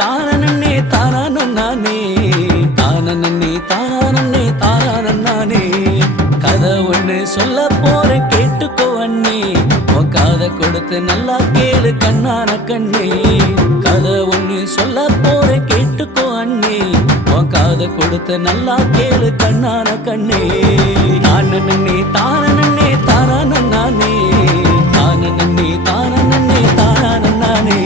தானே தானே தானே தானே கதை ஒண்ணு சொல்ல போற கேட்டுக்கோ அண்ணே உன் காதை கொடுத்து நல்லா கேளு கண்ணான கண்ணே கதை ஒண்ணு சொல்ல போற கேட்டுக்கோ அண்ணே உன் காதை கொடுத்து நல்லா கேளு கண்ணான கண்ணே தானே தானே தானே தானே தானே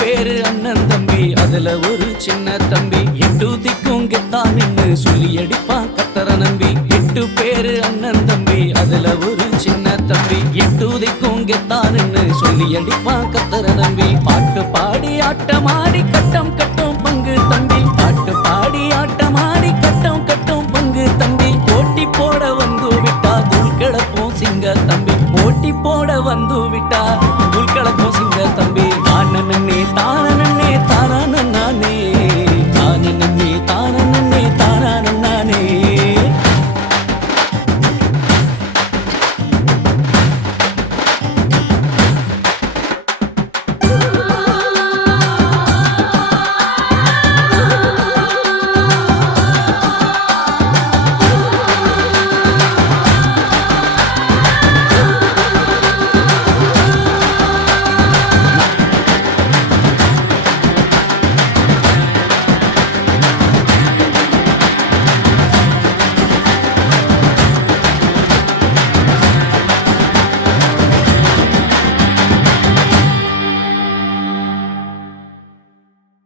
பேரு அண்ணன் தம்பி அதுல ஒரு சின்ன தம்பி எட்டு திக்கும் கெத்தான் நின்னு சொல்லி அடிப்பான் கத்தர நம்பி 8 பேரு அண்ணன் தம்பி அதுல ஒரு சின்ன தம்பி எட்டு திக்கும் கெத்தான் நின்னு சொல்லி அடிப்பான் கத்தர நம்பி பாட்டு பாடி ஆட்டமாடி கட்டம்